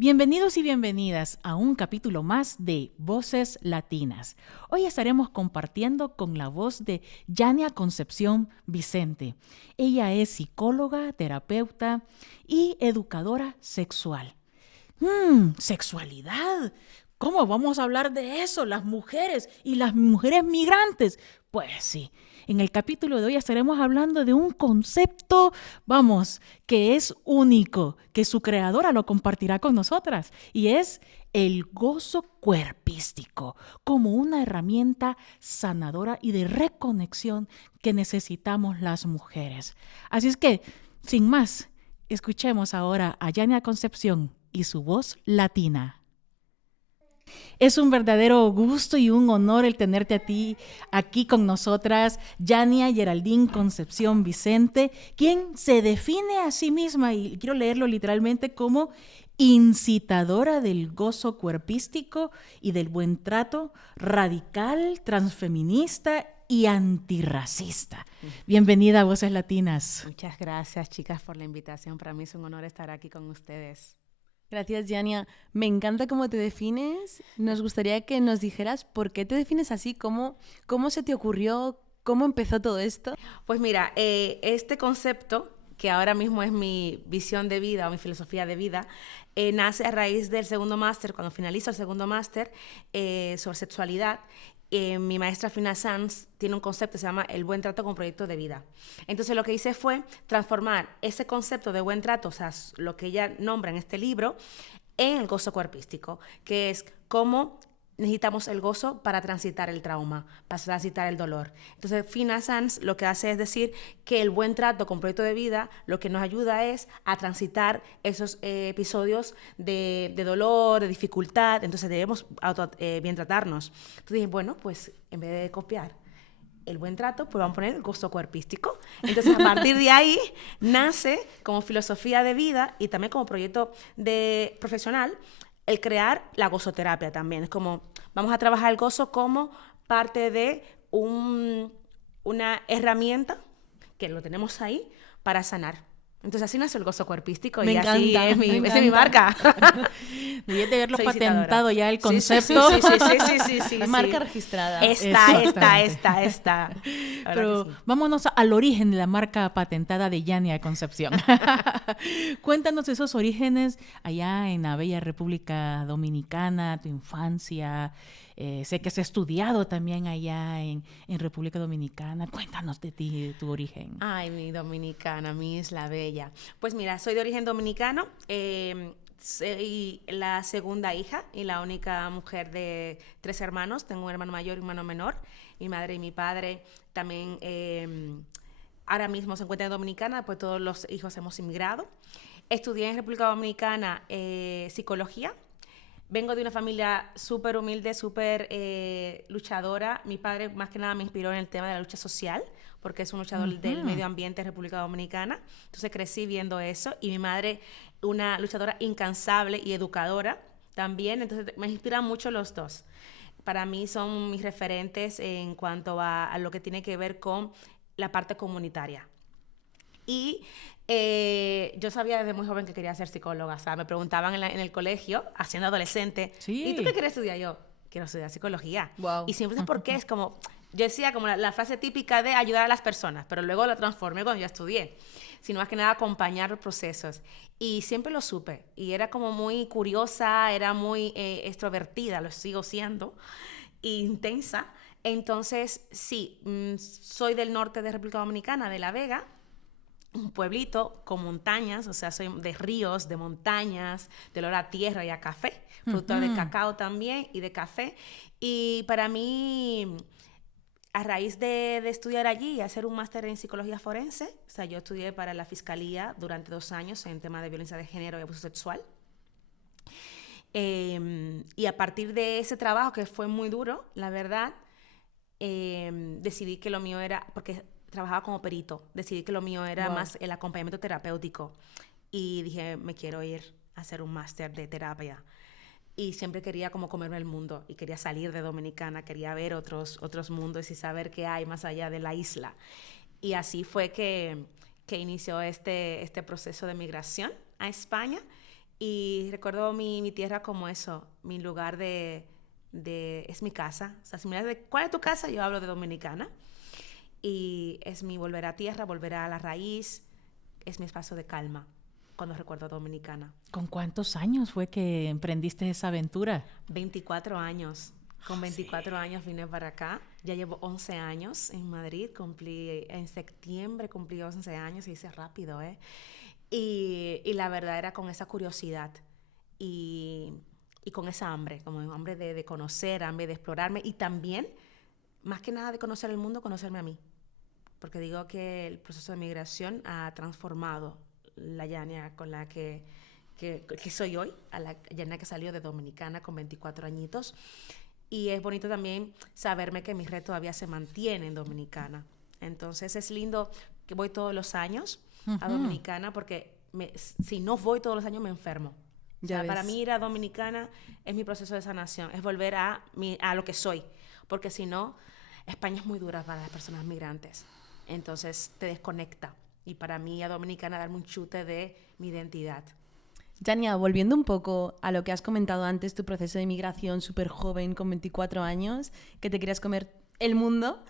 Bienvenidos y bienvenidas a un capítulo más de Voces Latinas. Hoy estaremos compartiendo con la voz de Yania Concepción Vicente. Ella es psicóloga, terapeuta y educadora sexual. Sexualidad. ¿Cómo vamos a hablar de eso? Las mujeres y las mujeres migrantes. Pues sí. En el capítulo de hoy estaremos hablando de un concepto, que es único, que su creadora lo compartirá con nosotras, y es el gozo cuerpístico, como una herramienta sanadora y de reconexión que necesitamos las mujeres. Así es que, sin más, escuchemos ahora a Yania Concepción y su voz latina. Es un verdadero gusto y un honor el tenerte a ti aquí con nosotras, Yania Geraldine Concepción Vicente, quien se define a sí misma, y quiero leerlo literalmente, como incitadora del gozo cuerpístico y del buen trato, radical, transfeminista y antirracista. Bienvenida a Voces Latinas. Muchas gracias, chicas, por la invitación. Para mí es un honor estar aquí con ustedes. Gracias, Yania. Me encanta cómo te defines. Nos gustaría que nos dijeras por qué te defines así, cómo se te ocurrió, cómo empezó todo esto. Pues mira, este concepto, que ahora mismo es mi visión de vida o mi filosofía de vida, nace a raíz del segundo máster, cuando finalizo el segundo máster sobre sexualidad. Mi maestra Fina Sanz tiene un concepto que se llama el buen trato como proyecto de vida. Entonces lo que hice fue transformar ese concepto de buen trato, o sea, lo que ella nombra en este libro, en el gozo cuerpístico, que es cómo necesitamos el gozo para transitar el trauma, para transitar el dolor. Entonces, Fina Sanz lo que hace es decir que el buen trato con proyecto de vida lo que nos ayuda es a transitar esos episodios de dolor, de dificultad. Entonces, debemos bien tratarnos. Entonces dije, bueno, pues en vez de copiar el buen trato, pues vamos a poner el gozo cuerpístico. Entonces, a partir de ahí nace como filosofía de vida y también como proyecto profesional el crear la gozoterapia también. Es como, vamos a trabajar el gozo como parte de una herramienta que lo tenemos ahí para sanar. Entonces así nace el gozo cuerpístico y así es mi marca. Debí de haberlo Soy patentado incitadora. ya el concepto. Sí. Marca registrada. Está. Pero vámonos al origen de la marca patentada de Yania Concepción. Cuéntanos esos orígenes allá en la bella República Dominicana, tu infancia. Sé que has estudiado también allá en República Dominicana. Cuéntanos de ti, de tu origen. Ay, mi dominicana, mi isla bella. Pues mira, soy de origen dominicano. Soy la segunda hija y la única mujer de 3 hermanos. Tengo un hermano mayor y un hermano menor. Mi madre y mi padre también ahora mismo se encuentran en Dominicana, pues todos los hijos hemos inmigrado. Estudié en República Dominicana psicología. Vengo de una familia súper humilde, súper luchadora. Mi padre más que nada me inspiró en el tema de la lucha social, porque es un luchador del medio ambiente en República Dominicana. Entonces crecí viendo eso. Y mi madre, una luchadora incansable y educadora también. Entonces me inspiran mucho los dos. Para mí son mis referentes en cuanto a lo que tiene que ver con la parte comunitaria. Y yo sabía desde muy joven que quería ser psicóloga. O sea, me preguntaban en el colegio, siendo adolescente, Sí. ¿y tú qué quieres estudiar? Yo, quiero estudiar psicología. Wow. Y siempre sé por qué. Es como, yo decía como la frase típica de ayudar a las personas, pero luego la transformé cuando yo estudié. Sino más que nada acompañar los procesos. Y siempre lo supe. Y era como muy curiosa, era muy extrovertida, lo sigo siendo, e intensa. Entonces, sí, soy del norte de República Dominicana, de La Vega, un pueblito con montañas, o sea, soy de ríos, de montañas, de olor a tierra y a café, productor de cacao también y de café. Y para mí, a raíz de estudiar allí y hacer un máster en psicología forense, o sea, yo estudié para la fiscalía durante 2 años en tema de violencia de género y abuso sexual. Y a partir de ese trabajo, que fue muy duro, la verdad, decidí que lo mío era, porque trabajaba como perito, decidí que lo mío era más el acompañamiento terapéutico y dije, me quiero ir a hacer un máster de terapia. Y siempre quería como comerme el mundo y quería salir de Dominicana, quería ver otros mundos y saber qué hay más allá de la isla. Y así fue que inició este proceso de migración a España Y recuerdo mi tierra como eso, mi lugar es mi casa. O sea, si me hablas de cuál es tu casa, yo hablo de Dominicana. Y es mi volver a tierra, volver a la raíz, es mi espacio de calma cuando recuerdo a Dominicana. ¿Con cuántos años fue que emprendiste esa aventura? 24 años. Con 24 años vine para acá. Ya llevo 11 años en Madrid. En septiembre cumplí 11 años. Se dice rápido, ¿eh? Y la verdad era con esa curiosidad y con esa hambre, como hambre de conocer, hambre de explorarme y también, más que nada de conocer el mundo, conocerme a mí. Porque digo que el proceso de migración ha transformado la Yania con la que soy hoy, a la Yania que salió de Dominicana con 24 añitos. Y es bonito también saberme que mi red todavía se mantiene en Dominicana. Entonces es lindo que voy todos los años a Dominicana porque si no voy todos los años me enfermo. O sea, para mí ir a Dominicana es mi proceso de sanación, es volver a lo que soy. Porque si no, España es muy dura para las personas migrantes. Entonces te desconecta. Y para mí a Dominicana darme un chute de mi identidad. Yania, volviendo un poco a lo que has comentado antes, tu proceso de migración súper joven, con 24 años, que te querías comer el mundo,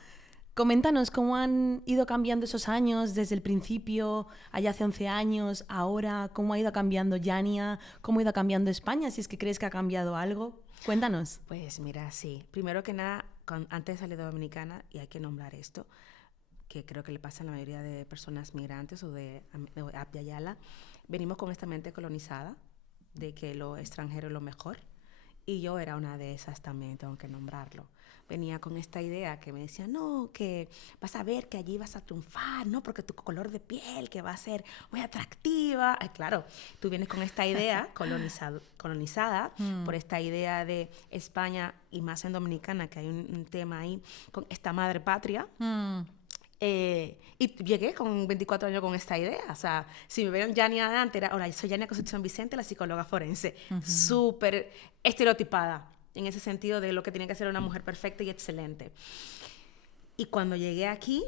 coméntanos cómo han ido cambiando esos años desde el principio, allá hace 11 años, ahora, cómo ha ido cambiando Yania, cómo ha ido cambiando España, si es que crees que ha cambiado algo. Cuéntanos. Pues mira, sí. Primero que nada, antes de salir de Dominicana, y hay que nombrar esto, que creo que le pasa a la mayoría de personas migrantes o de Abya Yala, venimos con esta mente colonizada de que lo extranjero es lo mejor. Y yo era una de esas también, tengo que nombrarlo. Venía con esta idea que me decía, no, que vas a ver que allí vas a triunfar, ¿no? Porque tu color de piel, que va a ser muy atractiva. Claro, tú vienes con esta idea colonizada por esta idea de España y más en Dominicana, que hay un tema ahí con esta madre patria. Y llegué con 24 años con esta idea. O sea, si me vieron Yania de antes, ahora soy Yania Concepción Vicente, la psicóloga forense. Súper estereotipada en ese sentido de lo que tiene que ser una mujer perfecta y excelente. Y cuando llegué aquí,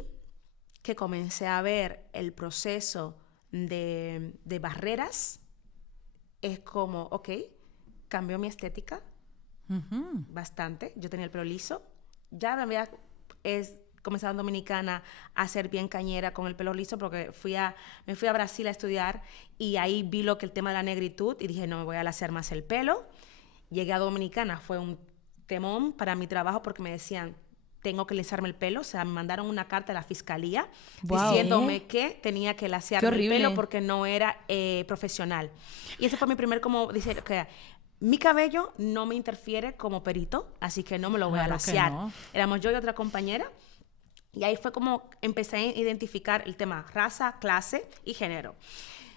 que comencé a ver el proceso de barreras, es como, ok, cambió mi estética bastante. Yo tenía el pelo liso. Ya me había comenzado en Dominicana a ser bien cañera con el pelo liso porque me fui a Brasil a estudiar y ahí vi lo que el tema de la negritud y dije, no, me voy a lasear más el pelo. Llegué a Dominicana, fue un temón para mi trabajo porque me decían, tengo que lasearme el pelo. O sea, me mandaron una carta a la fiscalía diciéndome que tenía que lasearme el pelo porque no era profesional. Y ese fue mi primer, como dice, que mi cabello no me interfiere como perito, así que no me lo voy a lasear. No. Éramos yo y otra compañera. Y ahí fue como empecé a identificar el tema raza, clase y género.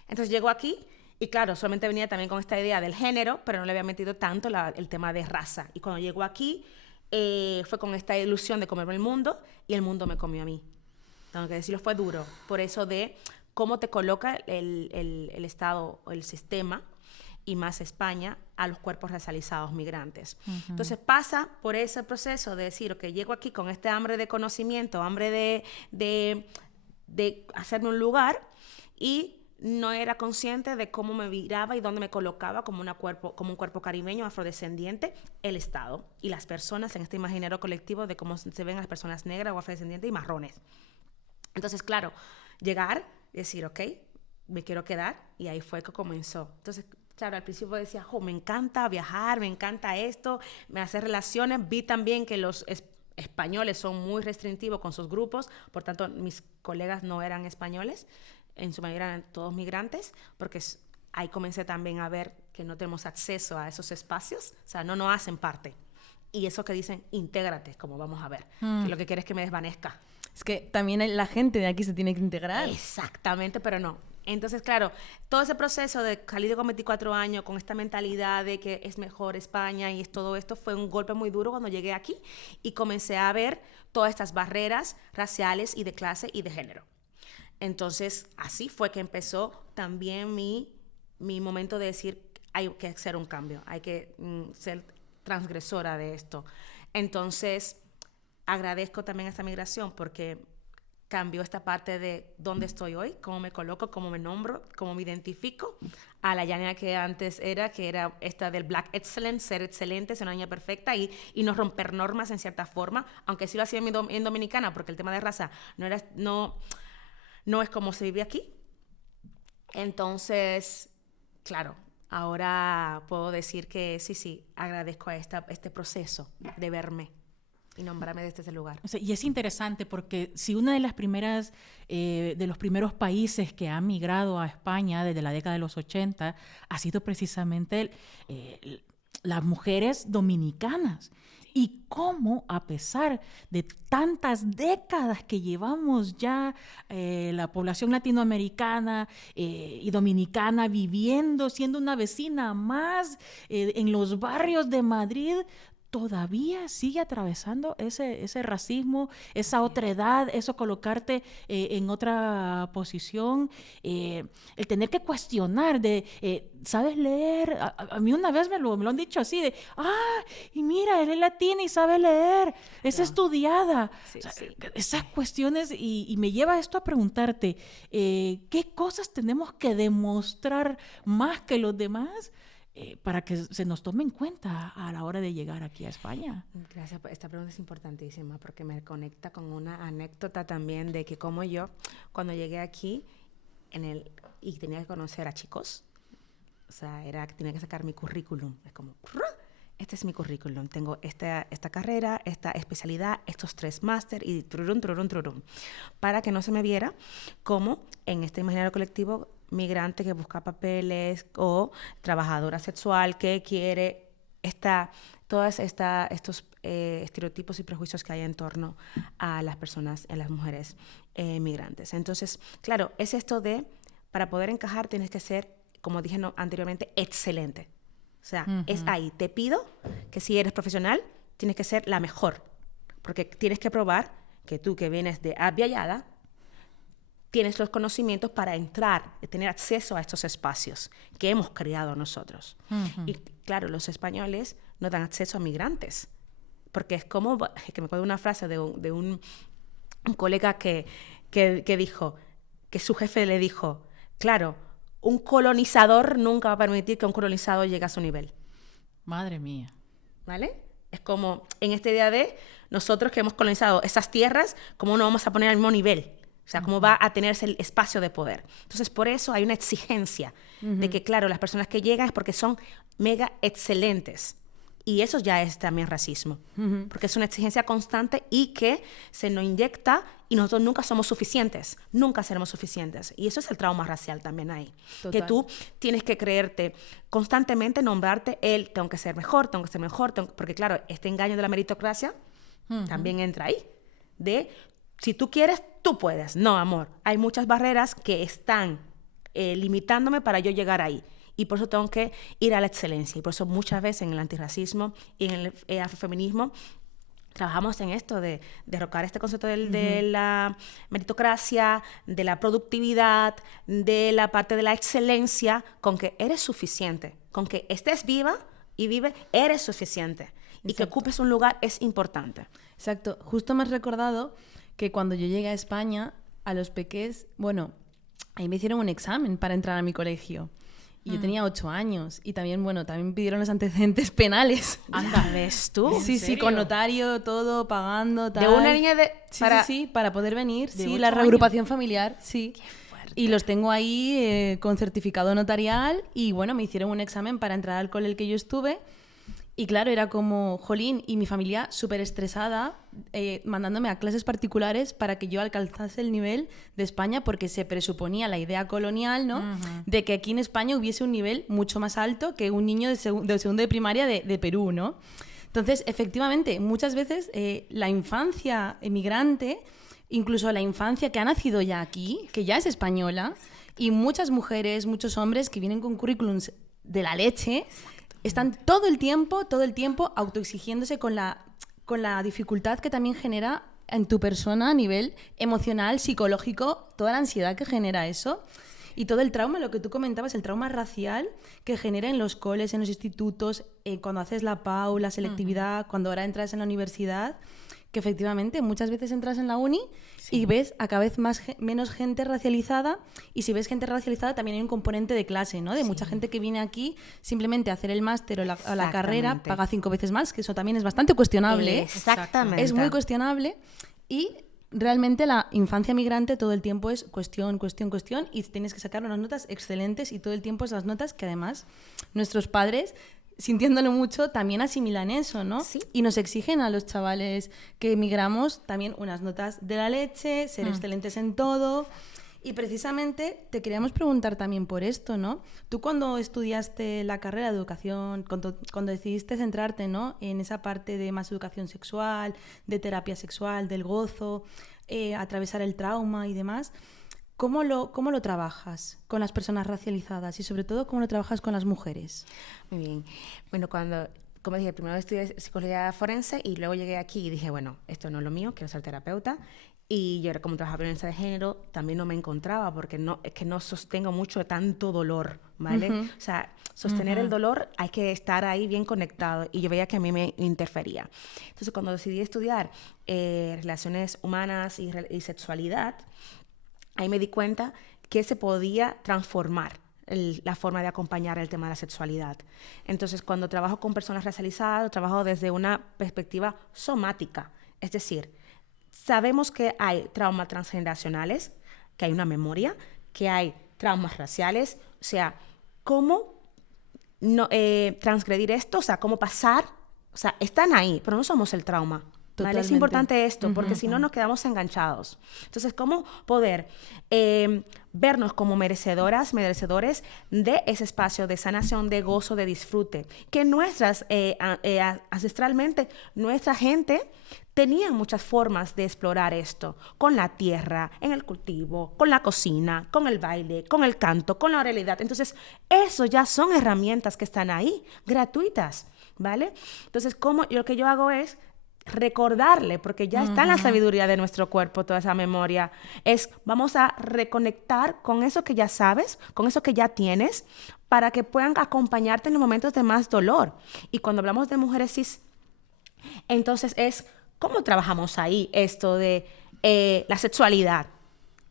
Entonces llego aquí y claro, solamente venía también con esta idea del género, pero no le había metido tanto el tema de raza. Y cuando llego aquí fue con esta ilusión de comerme el mundo y el mundo me comió a mí. Tengo que decirlo, fue duro. Por eso de cómo te coloca el Estado o el sistema y más España a los cuerpos racializados migrantes. Entonces pasa por ese proceso de decir, ok, llego aquí con este hambre de conocimiento, hambre de hacerme un lugar y no era consciente de cómo me viraba y dónde me colocaba como un cuerpo caribeño afrodescendiente el Estado y las personas en este imaginario colectivo de cómo se ven las personas negras o afrodescendientes y marrones. Entonces, claro, llegar y decir, ok, me quiero quedar y ahí fue que comenzó. Entonces, claro, al principio decía, me encanta viajar, me encanta esto, me hace relaciones. Vi también que los españoles son muy restrictivos con sus grupos, por tanto, mis colegas no eran españoles, en su mayoría eran todos migrantes, porque ahí comencé también a ver que no tenemos acceso a esos espacios, o sea, no nos hacen parte. Y eso que dicen, intégrate, como vamos a ver, que lo que quieres es que me desvanezca. Es que también la gente de aquí se tiene que integrar. Exactamente, pero no. Entonces, claro, todo ese proceso de salir con 24 años, con esta mentalidad de que es mejor España y todo esto, fue un golpe muy duro cuando llegué aquí y comencé a ver todas estas barreras raciales y de clase y de género. Entonces, así fue que empezó también mi momento de decir, hay que hacer un cambio, hay que ser transgresora de esto. Entonces, agradezco también esta migración porque cambió esta parte de dónde estoy hoy, cómo me coloco, cómo me nombro, cómo me identifico, a la Yania que antes era, que era esta del Black Excellence, ser excelente, ser una niña perfecta y no romper normas en cierta forma, aunque sí lo hacía en Dominicana, porque el tema de raza no es como se vive aquí. Entonces, claro, ahora puedo decir que sí, agradezco a este proceso de verme y nombrarme desde ese lugar. O sea, y es interesante porque si una de las primeras, de los primeros países que ha migrado a España desde la década de los 80 ha sido precisamente las mujeres dominicanas. Y cómo, a pesar de tantas décadas que llevamos ya la población latinoamericana y dominicana viviendo, siendo una vecina más en los barrios de Madrid, todavía sigue atravesando ese racismo, esa otredad, eso colocarte en otra posición, el tener que cuestionar ¿sabes leer? A mí una vez me lo han dicho así, y mira, él es latina y sabe leer, es estudiada. Sí, o sea, sí. Esas cuestiones, y me lleva esto a preguntarte, ¿qué cosas tenemos que demostrar más que los demás para que se nos tome en cuenta a la hora de llegar aquí a España? Gracias, esta pregunta es importantísima porque me conecta con una anécdota también de que como yo, cuando llegué aquí y tenía que conocer a chicos, o sea, tenía que sacar mi currículum, es como, este es mi currículum, tengo esta carrera, esta especialidad, estos 3 máster y trurum, para que no se me viera como en este imaginario colectivo migrante que busca papeles o trabajadora sexual que quiere todos estos estereotipos y prejuicios que hay en torno a las personas, a las mujeres migrantes. Entonces, claro, es esto de, para poder encajar tienes que ser, como dije anteriormente, excelente. O sea, es ahí. Te pido que si eres profesional, tienes que ser la mejor, porque tienes que probar que tú que vienes de Abya Yala, tienes los conocimientos para entrar, tener acceso a estos espacios que hemos creado nosotros. Y claro, los españoles no dan acceso a migrantes, porque es como, que me acuerdo de una frase de un colega que dijo, que su jefe le dijo, claro, un colonizador nunca va a permitir que un colonizado llegue a su nivel. Madre mía. ¿Vale? Es como en esta idea de nosotros que hemos colonizado esas tierras, ¿cómo no vamos a poner al mismo nivel? O sea, cómo va a tenerse el espacio de poder. Entonces, por eso hay una exigencia de que, claro, las personas que llegan es porque son mega excelentes. Y eso ya es también racismo, porque es una exigencia constante y que se nos inyecta y nosotros nunca somos suficientes, nunca seremos suficientes. Y eso es el trauma racial también ahí. Total. Que tú tienes que creerte constantemente, nombrarte tengo que ser mejor, porque claro, este engaño de la meritocracia también entra ahí. Si tú quieres, tú puedes. No, amor, hay muchas barreras que están limitándome para yo llegar ahí. Y por eso tengo que ir a la excelencia. Y por eso muchas veces en el antirracismo y en el afrofeminismo trabajamos en esto de derrocar este concepto de la meritocracia, de la productividad, de la parte de la excelencia, con que eres suficiente. Con que estés viva y vive, eres suficiente. Exacto. Y que ocupes un lugar es importante. Exacto. Justo me has recordado que cuando yo llegué a España, a los pequés, bueno, ahí me hicieron un examen para entrar a mi colegio. Y yo tenía 8 años. Y también, bueno, también pidieron los antecedentes penales. Anda, ¿ves tú? Sí, con notario, todo, pagando, tal. De una niña Sí, para poder venir. De Sí, 8 la reagrupación familiar, sí. Qué fuerte. Y los tengo ahí con certificado notarial. Y bueno, me hicieron un examen para entrar al cole en el que yo estuve. Y claro, era como, jolín, y mi familia súper estresada, mandándome a clases particulares para que yo alcanzase el nivel de España, porque se presuponía la idea colonial, ¿no? De que aquí en España hubiese un nivel mucho más alto que un niño de segundo de primaria de Perú, ¿no? Entonces, efectivamente, muchas veces la infancia emigrante, incluso la infancia que ha nacido ya aquí, que ya es española, y muchas mujeres, muchos hombres que vienen con currículums de la leche, están todo el tiempo autoexigiéndose con la dificultad que también genera en tu persona a nivel emocional, psicológico, toda la ansiedad que genera eso y todo el trauma, lo que tú comentabas, el trauma racial que genera en los coles, en los institutos, cuando haces la PAU, la selectividad, cuando ahora entras en la universidad, que efectivamente muchas veces entras en la uni y ves a cada vez menos gente racializada, y si ves gente racializada también hay un componente de clase, ¿no? De mucha gente que viene aquí simplemente a hacer el máster o la carrera, paga 5 veces más, que eso también es bastante cuestionable. Exactamente. Es muy cuestionable, y realmente la infancia migrante todo el tiempo es cuestión, y tienes que sacar unas notas excelentes, y todo el tiempo esas notas que además nuestros padres, sintiéndolo mucho, también asimilan eso, ¿no? Sí. Y nos exigen a los chavales que emigramos también unas notas de la leche, ser excelentes en todo. Y precisamente te queríamos preguntar también por esto, ¿no? Tú cuando estudiaste la carrera de educación, cuando decidiste centrarte, ¿no?, en esa parte de más educación sexual, de terapia sexual, del gozo, atravesar el trauma y demás, ¿cómo lo trabajas con las personas racializadas y sobre todo cómo lo trabajas con las mujeres? Muy bien. Bueno, como dije, primero estudié psicología forense y luego llegué aquí y dije, bueno, esto no es lo mío, quiero ser terapeuta. Y yo, como trabajaba en violencia de género, también no me encontraba porque es que no sostengo mucho de tanto dolor, ¿vale? O sea, sostener el dolor hay que estar ahí bien conectado, y yo veía que a mí me interfería. Entonces, cuando decidí estudiar relaciones humanas y sexualidad, ahí me di cuenta que se podía transformar la forma de acompañar el tema de la sexualidad. Entonces, cuando trabajo con personas racializadas, trabajo desde una perspectiva somática, es decir, sabemos que hay traumas transgeneracionales, que hay una memoria, que hay traumas raciales, o sea, cómo transgredir esto, o sea, cómo pasar, o sea, están ahí, pero no somos el trauma. ¿Vale? Es importante esto, porque si no nos quedamos enganchados. Entonces, ¿cómo poder vernos como merecedores de ese espacio de sanación, de gozo, de disfrute? Que ancestralmente, nuestra gente tenía muchas formas de explorar esto, con la tierra, en el cultivo, con la cocina, con el baile, con el canto, con la oralidad. Entonces, eso ya son herramientas que están ahí, gratuitas, ¿vale? Entonces, lo que yo hago es recordarle, porque ya está en la sabiduría de nuestro cuerpo toda esa memoria, vamos a reconectar con eso que ya sabes, con eso que ya tienes, para que puedan acompañarte en los momentos de más dolor. Y cuando hablamos de mujeres cis, entonces ¿cómo trabajamos ahí esto de la sexualidad?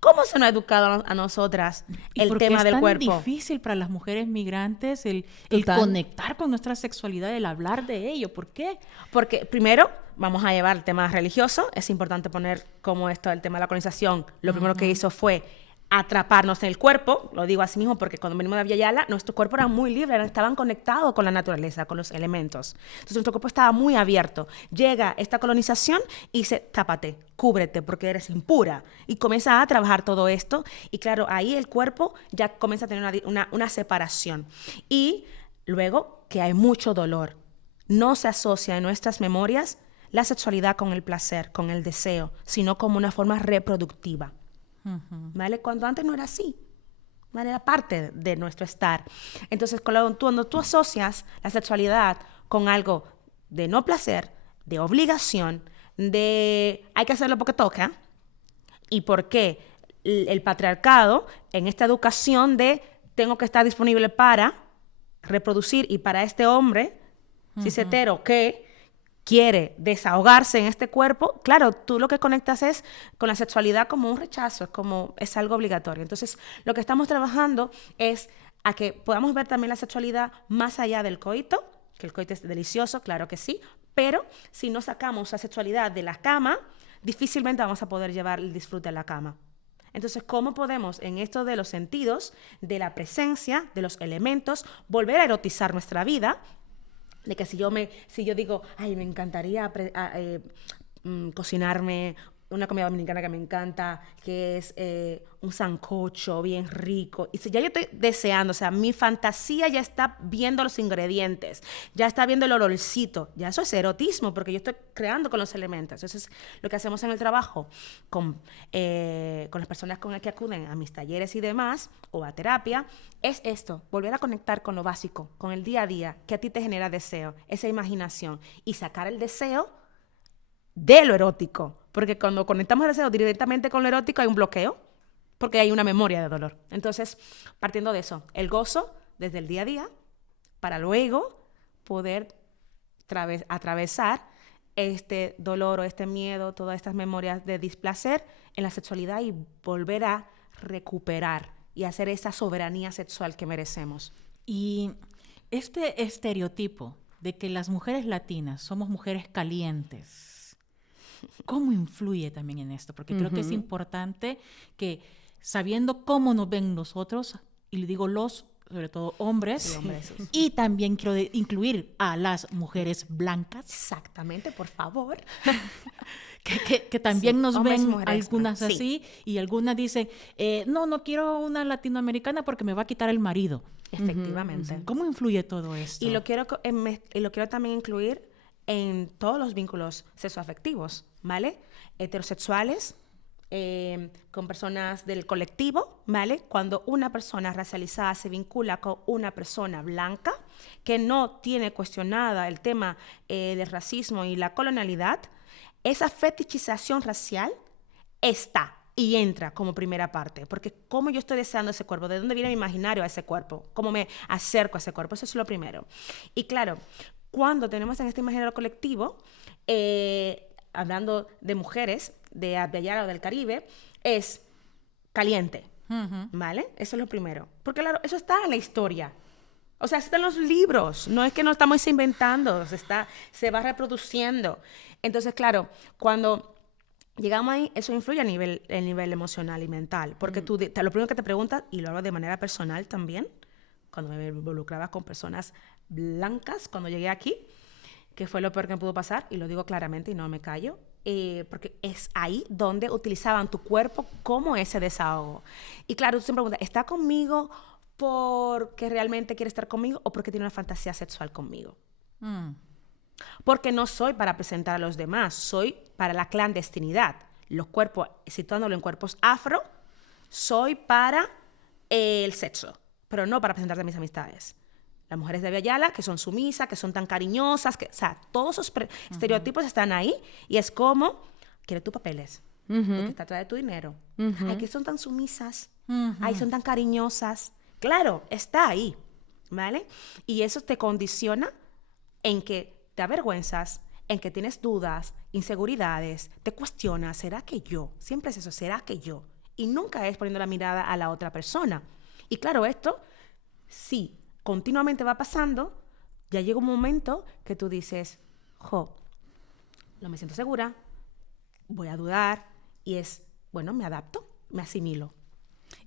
¿Cómo se nos ha educado a nosotras el tema del cuerpo? Es tan difícil para las mujeres migrantes el conectar con nuestra sexualidad, el hablar de ello. ¿Por qué? Porque primero vamos a llevar el tema religioso. Es importante poner como el tema de la colonización, lo primero que hizo fue atraparnos en el cuerpo, lo digo así mismo porque cuando venimos de Villa Yala, nuestro cuerpo era muy libre, estaban conectados con la naturaleza, con los elementos. Entonces nuestro cuerpo estaba muy abierto. Llega esta colonización y dice, tápate, cúbrete porque eres impura. Y comienza a trabajar todo esto y claro, ahí el cuerpo ya comienza a tener una separación. Y luego que hay mucho dolor. No se asocia en nuestras memorias la sexualidad con el placer, con el deseo, sino como una forma reproductiva. ¿Vale? Cuando antes no era así, ¿vale? Era parte de nuestro estar. Entonces, cuando tú asocias la sexualidad con algo de no placer, de obligación, de hay que hacerlo porque toca, y por qué el patriarcado en esta educación de tengo que estar disponible para reproducir y para este hombre cis-hetero que quiere desahogarse en este cuerpo, claro, tú lo que conectas es con la sexualidad como un rechazo, es algo obligatorio. Entonces, lo que estamos trabajando es a que podamos ver también la sexualidad más allá del coito, que el coito es delicioso, claro que sí, pero si no sacamos la sexualidad de la cama, difícilmente vamos a poder llevar el disfrute a la cama. Entonces, ¿cómo podemos en esto de los sentidos, de la presencia, de los elementos, volver a erotizar nuestra vida? De que si yo digo, ay, me encantaría cocinarme una comida dominicana que me encanta, que es un sancocho bien rico. Y si ya yo estoy deseando, o sea, mi fantasía ya está viendo los ingredientes, ya está viendo el olorcito, ya eso es erotismo, porque yo estoy creando con los elementos. Eso es lo que hacemos en el trabajo con las personas con las que acuden a mis talleres y demás, o a terapia, es esto, volver a conectar con lo básico, con el día a día, que a ti te genera deseo, esa imaginación, y sacar el deseo de lo erótico, porque cuando conectamos el deseo directamente con lo erótico hay un bloqueo, porque hay una memoria de dolor. Entonces, partiendo de eso, el gozo desde el día a día, para luego poder atravesar este dolor o este miedo, todas estas memorias de displacer en la sexualidad y volver a recuperar y hacer esa soberanía sexual que merecemos. Y este estereotipo de que las mujeres latinas somos mujeres calientes, ¿cómo influye también en esto? Porque creo que es importante que, sabiendo cómo nos ven nosotros, y le digo los, sobre todo hombres, Sí, hombres, sí. y también quiero incluir a las mujeres blancas, Exactamente, por favor. que también Sí, nos hombres y ven mujeres, algunas sí. así, y algunas dicen, no quiero una latinoamericana porque me va a quitar el marido. Efectivamente. ¿Cómo influye todo esto? Y lo quiero también incluir en todos los vínculos sexoafectivos, ¿vale? Heterosexuales, con personas del colectivo, ¿vale? Cuando una persona racializada se vincula con una persona blanca que no tiene cuestionada el tema del racismo y la colonialidad, esa fetichización racial está y entra como primera parte, porque cómo yo estoy deseando ese cuerpo, de dónde viene mi imaginario a ese cuerpo, cómo me acerco a ese cuerpo, eso es lo primero. Y claro, cuando tenemos en este imaginario colectivo, hablando de mujeres de Abya o del Caribe, es caliente, ¿vale? Eso es lo primero, porque claro, eso está en la historia. O sea, está en los libros, no es que no estamos inventando, se va reproduciendo. Entonces, claro, cuando llegamos ahí, eso influye a nivel emocional y mental, porque tú, lo primero que te preguntas, y lo hago de manera personal también, cuando me involucraba con personas blancas, cuando llegué aquí, que fue lo peor que me pudo pasar, y lo digo claramente y no me callo, porque es ahí donde utilizaban tu cuerpo como ese desahogo. Y claro, tú siempre preguntas, ¿está conmigo porque realmente quiere estar conmigo o porque tiene una fantasía sexual conmigo? Porque no soy para presentar a los demás, soy para la clandestinidad. Los cuerpos, situándolo en cuerpos afro, soy para el sexo, pero no para presentarte a mis amistades. Las mujeres de Abya, que son sumisas, que son tan cariñosas, o sea, todos esos estereotipos están ahí y es como, quiere tus papeles, porque está atrás de tu dinero. Ay, que son tan sumisas, ay, son tan cariñosas. Claro, está ahí, ¿vale? Y eso te condiciona en que te avergüenzas, en que tienes dudas, inseguridades, te cuestionas, ¿será que yo? Siempre es eso, ¿será que yo? Y nunca es poniendo la mirada a la otra persona. Y claro, esto, sí, continuamente va pasando, ya llega un momento que tú dices, no me siento segura, voy a dudar, y es, bueno, me adapto, me asimilo.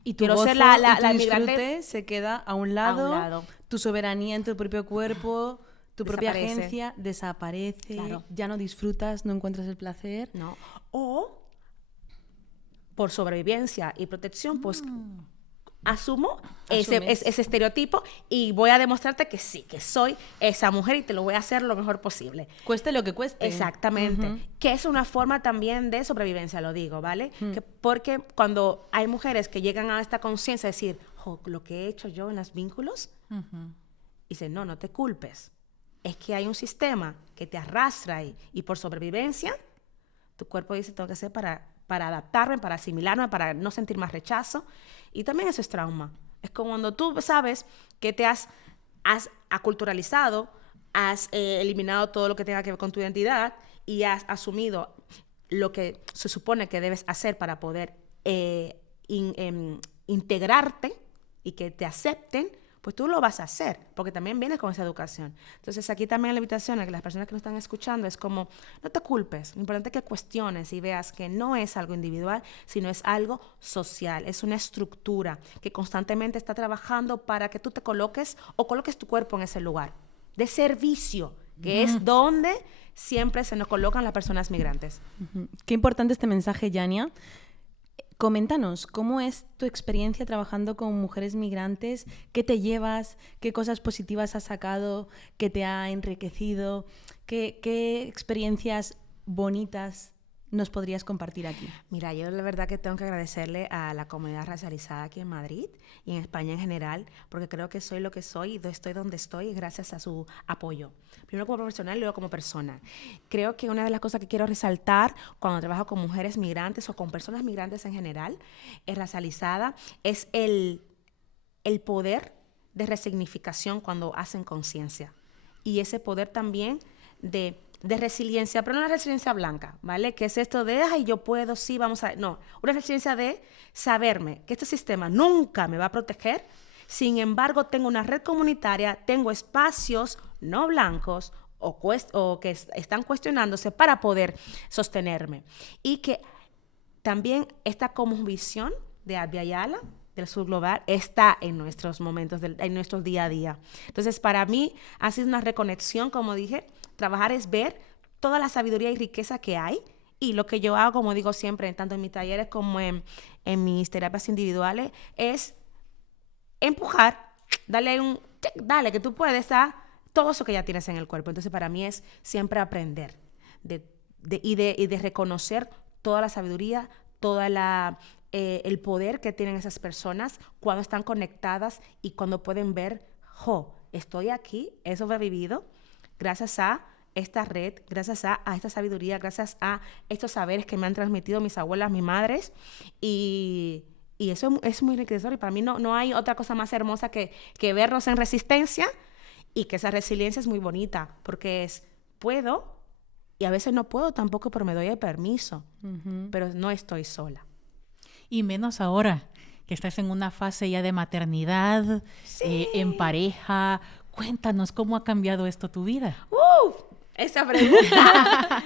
Y tu Quiero gozo ser la y tu migrante disfrute se queda a un lado, lado. tu soberanía en tu propio cuerpo, tu propia Desaparece. agencia desaparece, Claro. ya no disfrutas, no encuentras el placer. ¿no? O por sobrevivencia y protección, pues asumo ese estereotipo y voy a demostrarte que sí, que soy esa mujer y te lo voy a hacer lo mejor posible. Cueste lo que cueste. Exactamente. Que es una forma también de sobrevivencia, lo digo, ¿vale? Porque cuando hay mujeres que llegan a esta conciencia de decir, lo que he hecho yo en los vínculos, dicen, no te culpes. Es que hay un sistema que te arrastra ahí y por sobrevivencia, tu cuerpo dice, tengo que hacer para adaptarme, para asimilarme, para no sentir más rechazo. Y también eso es trauma. Es como cuando tú sabes que te has aculturalizado, has eliminado todo lo que tenga que ver con tu identidad y has asumido lo que se supone que debes hacer para poder integrarte y que te acepten, pues tú lo vas a hacer, porque también vienes con esa educación. Entonces, aquí también la invitación a que las personas que nos están escuchando es como, no te culpes, lo importante es que cuestiones y veas que no es algo individual, sino es algo social, es una estructura que constantemente está trabajando para que tú te coloques o coloques tu cuerpo en ese lugar de servicio, que es donde siempre se nos colocan las personas migrantes. Qué importante este mensaje, Yania. Coméntanos, ¿cómo es tu experiencia trabajando con mujeres migrantes? ¿Qué te llevas? ¿Qué cosas positivas has sacado? ¿Qué te ha enriquecido? ¿Qué experiencias bonitas nos podrías compartir aquí? Mira, yo la verdad que tengo que agradecerle a la comunidad racializada aquí en Madrid y en España en general, porque creo que soy lo que soy y estoy donde estoy gracias a su apoyo. Primero como profesional y luego como persona. Creo que una de las cosas que quiero resaltar cuando trabajo con mujeres migrantes o con personas migrantes en general, racializada, es el poder de resignificación cuando hacen conciencia. Y ese poder también de de resiliencia, pero no una resiliencia blanca, ¿vale? Que es esto de, ay, yo puedo, sí, vamos a... No, una resiliencia de saberme que este sistema nunca me va a proteger, sin embargo, tengo una red comunitaria, tengo espacios no blancos o que están cuestionándose para poder sostenerme. Y que también esta cosmovisión de Abya Yala, del sur global, está en nuestros momentos, en nuestro día a día. Entonces, para mí ha sido una reconexión, como dije, trabajar es ver toda la sabiduría y riqueza que hay, y lo que yo hago, como digo siempre, tanto en mis talleres como en mis terapias individuales, es empujar, dale que tú puedes a todo eso que ya tienes en el cuerpo. Entonces, para mí es siempre aprender y de reconocer toda la sabiduría, el poder que tienen esas personas cuando están conectadas y cuando pueden ver, estoy aquí, he sobrevivido gracias a esta red, gracias a esta sabiduría, gracias a estos saberes que me han transmitido mis abuelas, mis madres, y eso es muy enriquecedor. Y para mí no hay otra cosa más hermosa que vernos en resistencia, y que esa resiliencia es muy bonita, porque puedo, y a veces no puedo tampoco, pero me doy el permiso, pero no estoy sola. Y menos ahora, que estás en una fase ya de maternidad, Sí. En pareja. Cuéntanos, ¿cómo ha cambiado esto tu vida? Esa pregunta.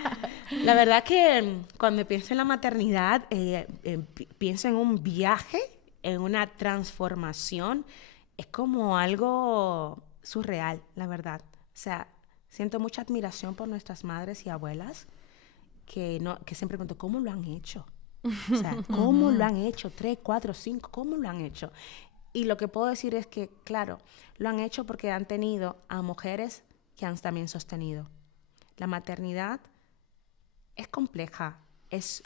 La verdad que cuando pienso en la maternidad, pienso en un viaje, en una transformación. Es como algo surreal, la verdad. O sea, siento mucha admiración por nuestras madres y abuelas que siempre pregunto, ¿cómo lo han hecho? O sea, ¿cómo lo han hecho? 3, 4, 5, ¿cómo lo han hecho? Y lo que puedo decir es que, claro, lo han hecho porque han tenido a mujeres que han también sostenido. La maternidad es compleja, es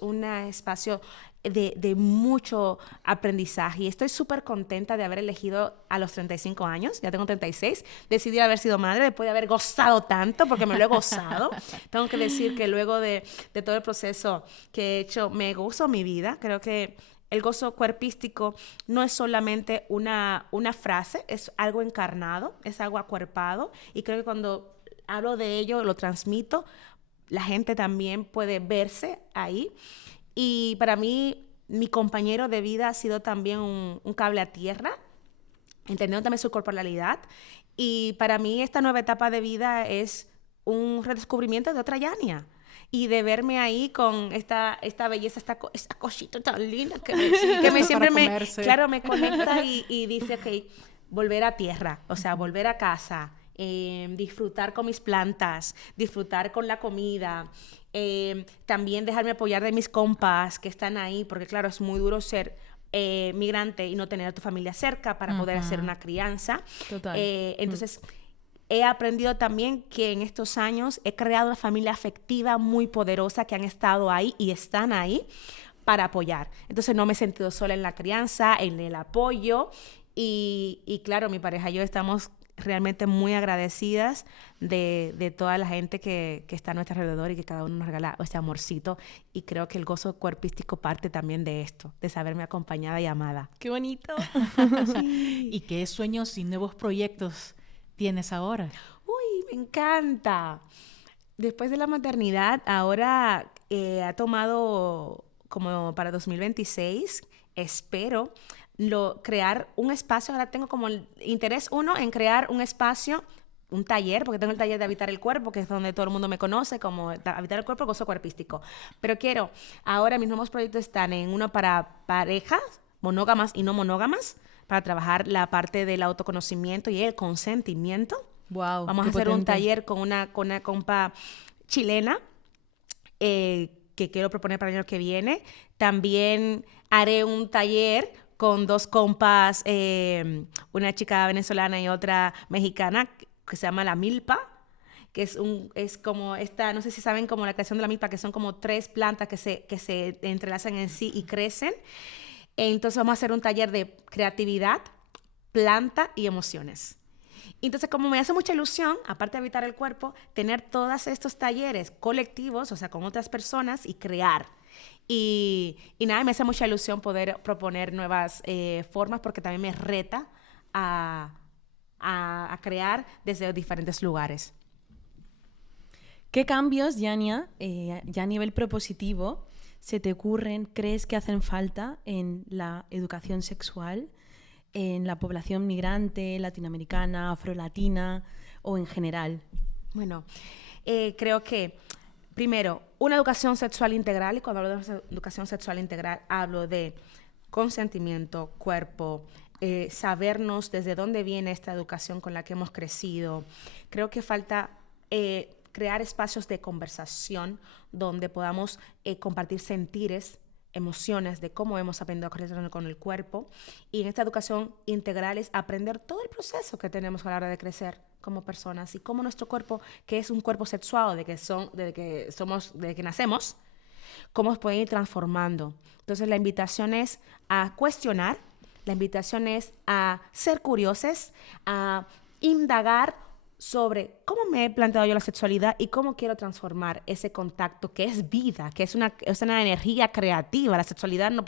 un espacio de mucho aprendizaje, y estoy súper contenta de haber elegido a los 35 años, ya tengo 36, decidí haber sido madre después de haber gozado tanto, porque me lo he gozado. Tengo que decir que luego de todo el proceso que he hecho, me gozo mi vida. Creo que el gozo cuerpístico no es solamente una frase, es algo encarnado, es algo acuerpado, y creo que cuando hablo de ello, lo transmito, la gente también puede verse ahí. Y para mí, mi compañero de vida ha sido también un cable a tierra, entendiendo también su corporalidad. Y para mí, esta nueva etapa de vida es un redescubrimiento de otra Yania. Y de verme ahí con esta belleza, esta cosita tan linda que siempre me conecta y dice, ok, volver a tierra, o sea, volver a casa, disfrutar con mis plantas, disfrutar con la comida, también dejarme apoyar de mis compas que están ahí, porque claro, es muy duro ser migrante y no tener a tu familia cerca para poder hacer una crianza. Total. Entonces, he aprendido también que en estos años he creado una familia afectiva muy poderosa que han estado ahí y están ahí para apoyar. Entonces, no me he sentido sola en la crianza, en el apoyo, y claro, mi pareja y yo estamos realmente muy agradecidas de toda la gente que está a nuestro alrededor, y que cada uno nos regala ese amorcito, y creo que el gozo cuerpístico parte también de esto, de saberme acompañada y amada. ¡Qué bonito! Sí. ¿Y qué sueños y nuevos proyectos tienes ahora? ¡Uy, me encanta! Después de la maternidad, ahora ha tomado como para 2026, espero crear un espacio. Ahora tengo como el interés en crear un espacio, un taller, porque tengo el taller de Habitar el Cuerpo, que es donde todo el mundo me conoce como Habitar el Cuerpo, gozo cuerpístico. Pero ahora mis nuevos proyectos están en uno para parejas, monógamas y no monógamas, para trabajar la parte del autoconocimiento y el consentimiento. Wow, vamos a hacer un taller con una compa chilena que quiero proponer para el año que viene. También haré un taller con 2 compas, una chica venezolana y otra mexicana, que se llama La Milpa, que es como esta, no sé si saben, como la creación de la milpa, que son como 3 plantas que se entrelazan en sí y crecen. Entonces vamos a hacer un taller de creatividad, planta y emociones. Entonces, como me hace mucha ilusión, aparte de Habitar el Cuerpo, tener todos estos talleres colectivos, o sea, con otras personas, y crear. Y nada, me hace mucha ilusión poder proponer nuevas formas, porque también me reta a crear desde diferentes lugares. ¿Qué cambios, Yania, ya a nivel propositivo, se te ocurren, crees que hacen falta en la educación sexual, en la población migrante, latinoamericana, afrolatina o en general? Bueno, creo que, primero, una educación sexual integral, y cuando hablo de educación sexual integral, hablo de consentimiento, cuerpo, sabernos desde dónde viene esta educación con la que hemos crecido. Creo que falta crear espacios de conversación donde podamos compartir sentires, emociones de cómo hemos aprendido a relacionarnos con el cuerpo. Y en esta educación integral es aprender todo el proceso que tenemos a la hora de crecer como personas y cómo nuestro cuerpo, que es un cuerpo sexuado desde que nacemos, cómo pueden ir transformando. Entonces la invitación es a cuestionar, la invitación es a ser curiosos, a indagar sobre cómo me he planteado yo la sexualidad y cómo quiero transformar ese contacto que es vida, que es una energía creativa. La sexualidad, no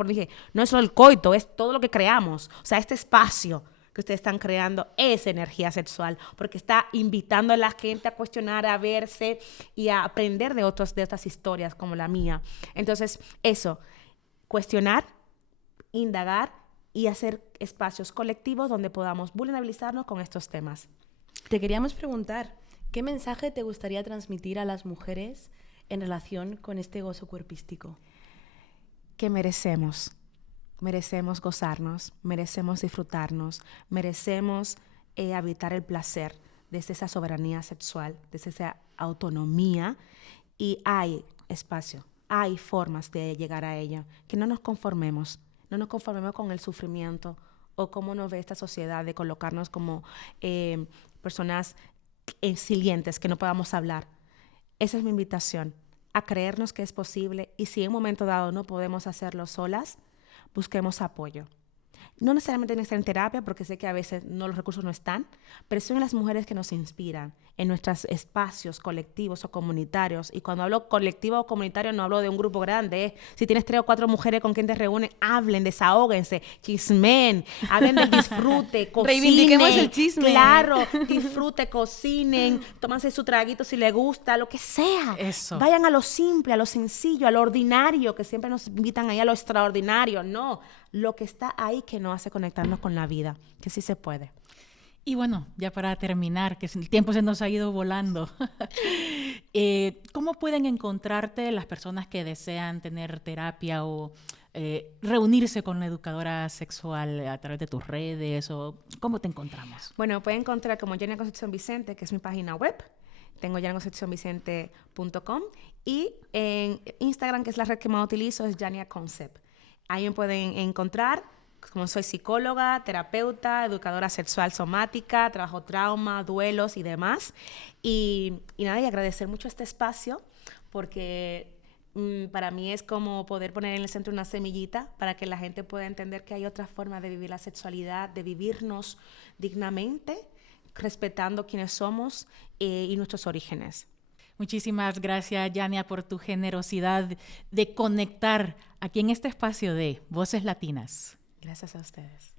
es solo el coito, es todo lo que creamos. O sea, este espacio que ustedes están creando es energía sexual, porque está invitando a la gente a cuestionar, a verse y a aprender de otras historias como la mía. Entonces, eso, cuestionar, indagar y hacer espacios colectivos donde podamos vulnerabilizarnos con estos temas. Te queríamos preguntar, ¿qué mensaje te gustaría transmitir a las mujeres en relación con este gozo cuerpístico? Que merecemos gozarnos, merecemos disfrutarnos, merecemos habitar el placer desde esa soberanía sexual, desde esa autonomía, y hay espacio, hay formas de llegar a ella, que no nos conformemos con el sufrimiento o cómo nos ve esta sociedad de colocarnos como personas silentes, que no podamos hablar. Esa es mi invitación, a creernos que es posible, y si en un momento dado no podemos hacerlo solas, busquemos apoyo. No necesariamente tiene que ser en terapia, porque sé que a veces los recursos no están, pero son las mujeres que nos inspiran en nuestros espacios colectivos o comunitarios. Y cuando hablo colectivo o comunitario, no hablo de un grupo grande. Si tienes 3 o 4 mujeres con quien te reúnen, hablen, desahóguense, chismen, hablen del disfrute, cocinen. Reivindiquemos el chisme. Claro, disfrute, cocinen, tómanse su traguito si les gusta, lo que sea. Eso. Vayan a lo simple, a lo sencillo, a lo ordinario, que siempre nos invitan ahí a lo extraordinario. No, lo que está ahí que nos hace conectarnos con la vida, que sí se puede. Y bueno, ya para terminar, que el tiempo se nos ha ido volando, ¿cómo pueden encontrarte las personas que desean tener terapia o reunirse con una educadora sexual a través de tus redes? O ¿cómo te encontramos? Bueno, pueden encontrar como Yania Concepción Vicente, que es mi página web. Tengo yaniaconcepcionvicente.com, y en Instagram, que es la red que más utilizo, es Yania Concept. Ahí me pueden encontrar. Como soy psicóloga, terapeuta, educadora sexual somática, trabajo trauma, duelos y demás. Y nada, y agradecer mucho este espacio, porque para mí es como poder poner en el centro una semillita para que la gente pueda entender que hay otra forma de vivir la sexualidad, de vivirnos dignamente, respetando quiénes somos y nuestros orígenes. Muchísimas gracias, Yania, por tu generosidad de conectar aquí en este espacio de Voces Latinas. Gracias a ustedes.